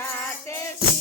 બીજા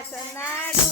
ವಾಸನಾಡು